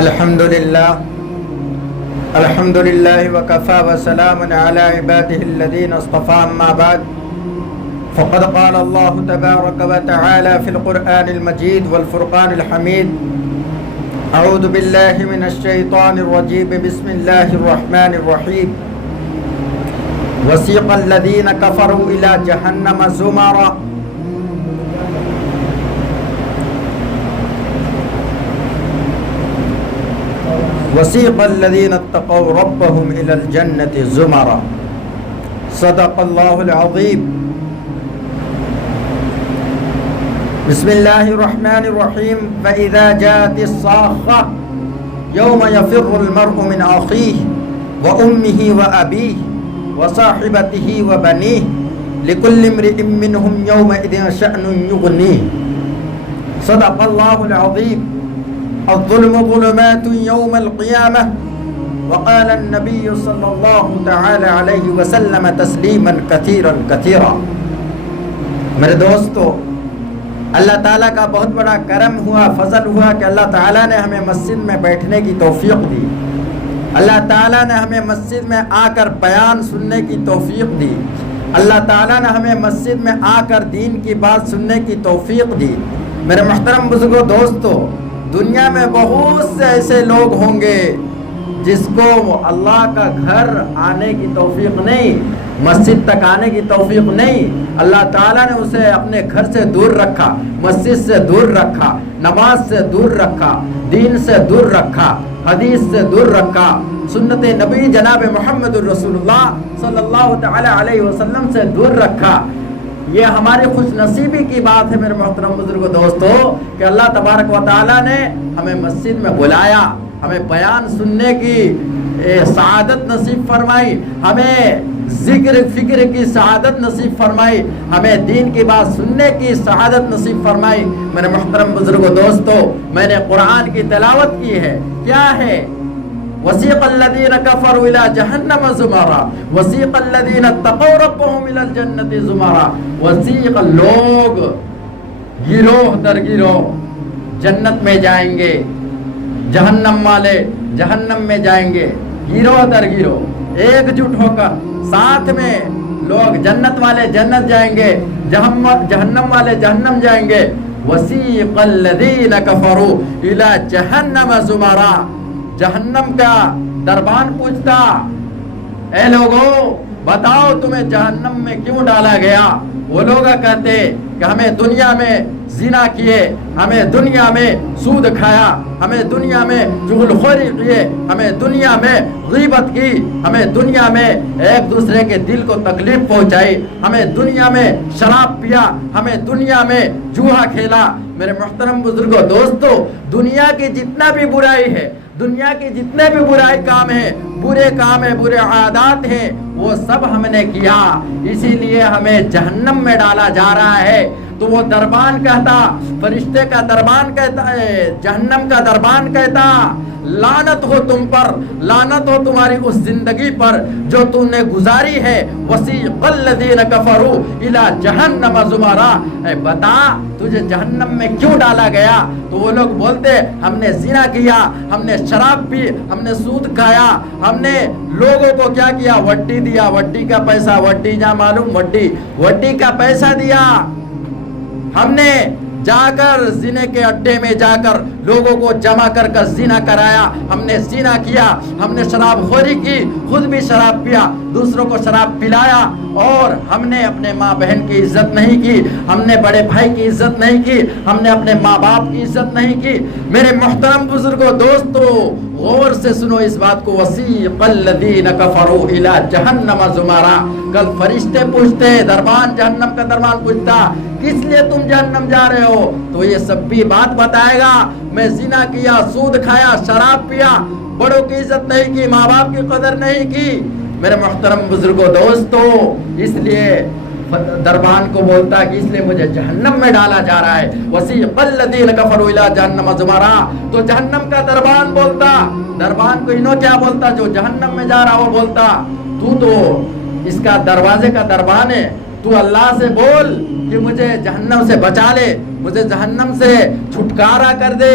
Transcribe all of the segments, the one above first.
الحمد لله وكفى وسلام على عباده الذين اصطفى. أما بعد فقد قال الله تبارك وتعالى في القرآن المجيد والفرقان الحميد: أعوذ بالله من الشيطان الرجيم. بسم الله الرحمن الرحيم. وسيق الذين كفروا إلى جهنم زمرا وسيق الذين اتقوا ربهم إلى الجنة زمرا. صدق الله العظيم. بسم الله الرحمن الرحيم. فإذا جاءت الصاخة يوم يفر المرء من أخيه وأمه وأبيه وصاحبته وبنيه لكل امرئ منهم يومئذ شأن يغنيه. صدق الله العظيم. الظلم ظلمات يوم القيامة. وقال النبي صلی اللہ تعالی علیہ وسلم تسلیما کثیرا کثیرا. میرے دوستو، اللہ تعالیٰ کا بہت بڑا کرم ہوا، فضل ہوا کہ اللہ تعالیٰ نے ہمیں مسجد میں بیٹھنے کی توفیق دی. اللہ تعالیٰ نے ہمیں مسجد میں آ کر بیان سننے کی توفیق دی. اللہ تعالیٰ نے ہمیں مسجد میں آ کر دین کی بات سننے کی توفیق دی. میرے محترم بزرگوں، دوستو، دنیا میں بہت سے ایسے لوگ ہوں گے جس کو اللہ کا گھر آنے کی توفیق نہیں، مسجد تک آنے کی توفیق نہیں. اللہ تعالیٰ نے اسے اپنے گھر سے دور رکھا، مسجد سے دور رکھا، نماز سے دور رکھا، دین سے دور رکھا، حدیث سے دور رکھا، سنت نبی جناب محمد الرسول اللہ صلی اللہ تعالی علیہ وسلم سے دور رکھا. یہ ہماری خوش نصیبی کی بات ہے میرے محترم بزرگوں، دوستو، کہ اللہ تبارک و تعالیٰ نے ہمیں مسجد میں بلایا، ہمیں بیان سننے کی سعادت نصیب فرمائی، ہمیں ذکر فکر کی سعادت نصیب فرمائی، ہمیں دین کی بات سننے کی سعادت نصیب فرمائی. میرے محترم بزرگوں، دوستو، میں نے قرآن کی تلاوت کی ہے. کیا ہے؟ وسیق الذین کفروا الی جہنم زمرا وسیق الذین اتقوا ربهم الی الجنۃ زمرا. وسیق، لوگ گروہ در گروہ جنت میں جائیں گے، جہنم والے جہنم میں جائیں گے، گروہ در گروہ ایک جٹ ہو کر. ساتھ میں لوگ جنت والے جنت جائیں گے، جہنم والے جہنم جائیں گے. وسیق الذین کفروا الی جہنم زمرا. جہنم کا دربان پوچھتا: اے لوگوں، بتاؤ تمہیں جہنم میں کیوں ڈالا گیا؟ وہ لوگ کہتے کہ ہمیں دنیا میں زنا کیے، ہمیں دنیا میں سود کھایا، ہمیں دنیا میں چغل خوری کیے، ہمیں دنیا میں غیبت کی، ہمیں دنیا میں ایک دوسرے کے دل کو تکلیف پہنچائی، ہمیں دنیا میں شراب پیا، ہمیں دنیا میں جوا کھیلا. میرے محترم بزرگوں، دوستو، دنیا کی جتنا بھی برائی ہے، دنیا کے جتنے بھی برائی کام ہیں، برے کام ہیں، برے عادات ہیں، وہ سب ہم نے کیا. اسی لیے ہمیں جہنم میں ڈالا جا رہا ہے. تو وہ دربان کہتا، فرشتے کا دربان کہتا ہے، جہنم کا دربان کہتا: لعنت ہو تم پر، لعنت ہو تمہاری اس زندگی پر جو تم نے گزاری ہے. وسیق الذین کفروا الی جہنم زمرا. بتا تجھے جہنم میں کیوں ڈالا گیا؟ تو وہ لوگ بولتے: ہم نے زنا کیا، ہم نے شراب پی، ہم نے سود کھایا، ہم نے لوگوں کو کیا کیا؟ وڈی دیا، وڈی کا پیسہ، وڈی جا معلوم، وڈی کا پیسہ دیا. ہم نے جا کر زنے کے اڈے میں جا کر لوگوں کو جمع کر کر زنا کرایا، ہم نے زنا کیا، ہم نے شراب خوری کی، خود بھی شراب پیا، دوسروں کو شراب پلایا، اور ہم نے اپنے ماں بہن کی عزت نہیں کی، ہم نے بڑے بھائی کی عزت نہیں کی، ہم نے اپنے ماں باپ کی عزت نہیں کی. میرے محترم بزرگوں، دوستو، غور سے سنو اس بات کو. وسیق الذین کفروا الی جہنم زمرا. کل فرشتے پوچھتے، دربان جہنم کا دربان پوچھتا: کس لیے تم جہنم جا رہے ہو؟ تو یہ سب بھی بات بتائے گا: میں زنا کیا، سود کھایا، شراب پیا، بڑوں کی عزت نہیں کی، ماں باپ کی قدر نہیں کی. میرے محترم بزرگوں، دوستو، اس لیے دربان کو بولتا کہ اس لیے مجھے جہنم میں ڈالا جا رہا ہے. وسیق الذین کفروا الی جہنم زمرا. تو جہنم کا دربان بولتا، دربان کو انہوں کیا بولتا؟ جو جہنم میں جا رہا وہ بولتا: تو اس کا دروازے کا دربان ہے، تو اللہ سے بول کہ مجھے جہنم سے بچا لے، مجھے جہنم سے چھٹکارا کر دے.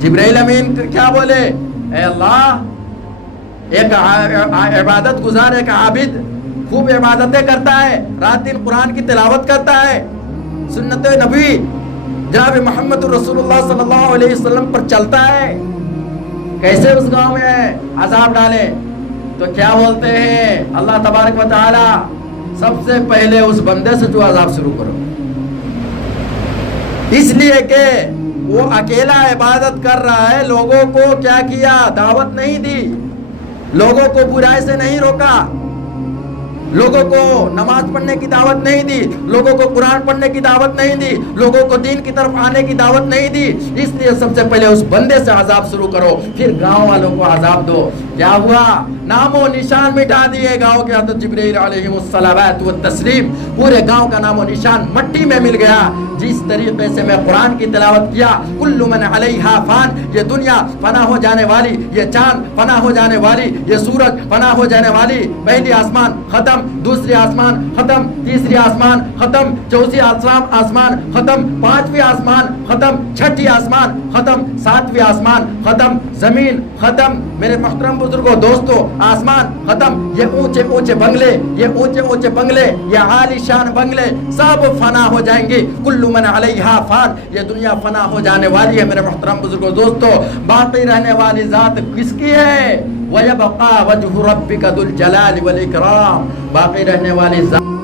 جبرائیل امین کیا بولے؟ اے اللہ، ایک عبادت گزار، ایک عابد خوب عبادتیں کرتا ہے، رات دن قرآن کی تلاوت کرتا ہے، سنت نبی جناب محمد رسول اللہ صلی اللہ علیہ وسلم پر چلتا ہے، کیسے اس گاؤں میں عذاب ڈالے؟ تو کیا بولتے ہیں اللہ تبارک و تعالی، سب سے پہلے اس بندے سے جو عذاب شروع کرو، اس لیے کہ وہ اکیلا عبادت کر رہا ہے، لوگوں کو کیا کیا؟ دعوت نہیں دی، لوگوں کو برائی سے نہیں روکا، لوگوں کو نماز پڑھنے کی دعوت نہیں دی، لوگوں کو قرآن پڑھنے کی دعوت نہیں دی، لوگوں کو دین کی طرف آنے کی دعوت نہیں دی، اس لیے سب سے پہلے اس بندے سے عذاب شروع کرو، پھر گاؤں والوں کو عذاب دو۔ کیا ہوا؟ نام و نشان مٹا دیے گاؤں کے حضرت جبرائیل علیہ الصلوات والتسلیم، پورے گاؤں کا نام و نشان مٹی میں مل گیا۔ جس طریقے سے میں قرآن کی تلاوت کیا، کل من علیہا فان، یہ دنیا فنا ہو جانے والی، یہ چاند فنا ہو جانے والی، یہ سورج فنا ہو جانے والی، پہلی آسمان ختم، دوسری آسمان ختم، تیسری آسمان ختم، چوتھی آسمان ختم، پانچویں آسمان ختم، چھٹی آسمان ختم، ساتویں آسمان ختم، زمین ختم۔ میرے محترم بزرگوں، دوستو، آسمان ختم، یہ اونچے اونچے بنگلے، یہ اونچے اونچے بنگلے، یہ عالی شان بنگلے سب فنا ہو جائیں گے۔ کل من علیہا فان، یہ دنیا فنا ہو جانے والی ہے۔ میرے محترم بزرگوں، دوستو، باقی رہنے والی ذات کس کی ہے؟ وَيَبْقَى وَجْهُ رَبِّكَ ذُو الْجَلَالِ وَالْإِكْرَامِ، باقی رہنے والی ذات